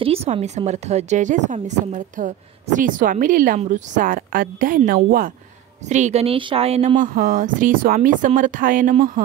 श्री स्वामी समर्थ. जय जय स्वामी समर्थ. श्री स्वामी लीलामृत सार अध्याय 9. श्री गणेशाय नमः. श्री स्वामी समर्थाय नमः.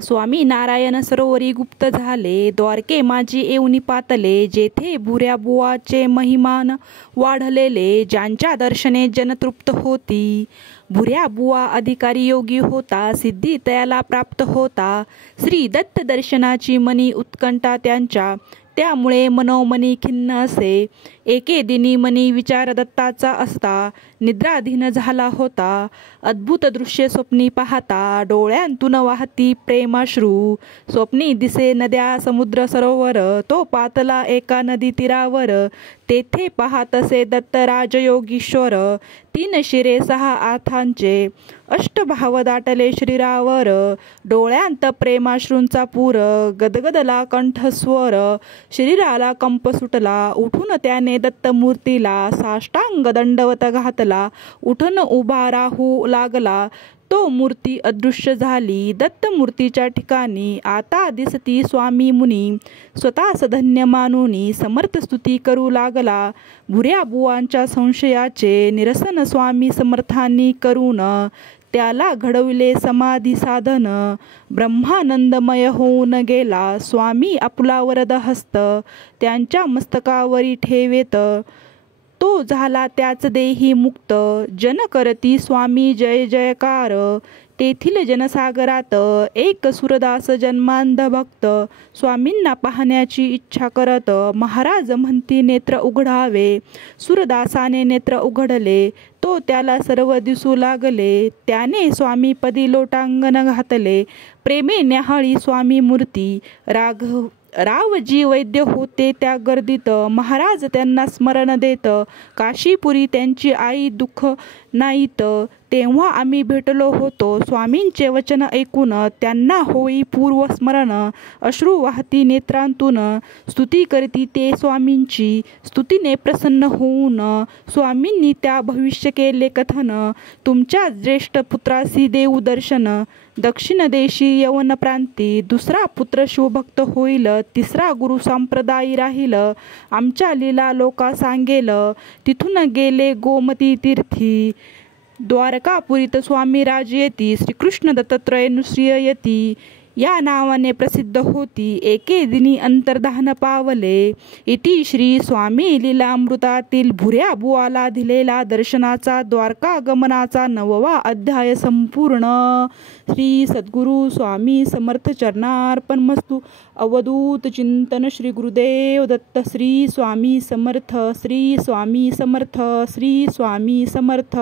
स्वामी नारायण सरोवरी गुप्त झाले, द्वारके माझी येऊनी पातले, जेथे भुऱ्या बुवाचे महिमान वाढलेले, ज्यांच्या दर्शने जनतृप्त होती. भुऱ्या बुवा अधिकारी योगी होता, सिद्धी तयाला प्राप्त होता. श्री दत्त दर्शनाची मनी उत्कंठा त्यांच्या, त्यामुळे मनोमनी खिन्न असे. एके दिनी मनी विचार दत्ताचा असता, निद्राधीन झाला होता. अद्भुत दृश्य स्वप्नी पाहता, डोळ्यांतून वाहती प्रेमाश्रू. स्वप्नी दिसे नद्या समुद्र सरोवर, तो पातला एका नदी तीरावर. तेथे पाहत असे दत्त राजयोगीश्वर, 3 शिरे 6 हातांचे, अष्टभाव दाटले शरीरावर. डोळ्यांत प्रेमाश्रूंचा पूर, गदगदला कंठस्वर. शरीराला कंप सुटला, उठून त्याने दत्तमूर्तीला साष्टांग दंडवत घातला. उठून उभा राहू लागला, तो मूर्ती अदृश्य झाली. दत्तमूर्तीच्या ठिकाणी आता दिसती स्वामी मुनी. स्वतःस धन्य मानूनी समर्थ स्तुती करू लागला. भुऱ्या बुवांच्या संशयाचे निरसन स्वामी समर्थांनी करून, त्याला घडविले समाधी साधन. ब्रह्मानंदमय होऊन गेला स्वामी आपला वरद हस्त, त्यांच्या मस्तकावरी ठेवेत. तो झाला त्याच देही मुक्त, जन करती स्वामी जय जयकार. तेथील जनसागरात एक सुरदास जन्मांध भक्त, स्वामींना पाहण्याची इच्छा करत. महाराज म्हणती नेत्र उघडावे, सुरदासाने नेत्र उघडले. तो त्याला सर्व दिसू लागले, त्याने स्वामीपदी लोटांगण घातले. प्रेमे न्याहाळी स्वामी मूर्ती, रावजी वैद्य होते त्या गर्दीत. महाराज त्यांना स्मरण देत, काशीपुरी त्यांची आई दुःख नाहीत. तेव्हा आम्ही भेटलो होतो, स्वामींचे वचन ऐकून त्यांना होई पूर्व स्मरण. अश्रू वाहती नेत्रांतून, स्तुती करती ते स्वामींची. स्तुतीने प्रसन्न होऊन स्वामींनी त्या भविष्य केले कथन. तुमच्या ज्येष्ठ पुत्रासी देऊ दर्शन, दक्षिण देशी यवन प्रांती. दुसरा पुत्र शिवभक्त होईल, तिसरा गुरु संप्रदायी राहील. आमच्या लीला लोका सांगेल, तिथून गेले गोमती तीर्थी. द्वारकापुरीत स्वामी राज येती, श्रीकृष्ण दत्तात्रय नुश्रिय यती या नावाने प्रसिद्ध होती. एके दिनी अंतर्धान पावले. इति श्री स्वामी लीलामृतातील भुऱ्या बुवाला दिलेला दर्शनाचा द्वारका गमनाचा 9वा अध्याय संपूर्ण. श्री सद्गुरु स्वामी समर्थ चरणार्पणमस्तु. अवधूत चिंतन. श्री गुरुदेव दत्त. श्री स्वामी समर्थ. श्री स्वामी समर्थ. श्री स्वामी समर्थ.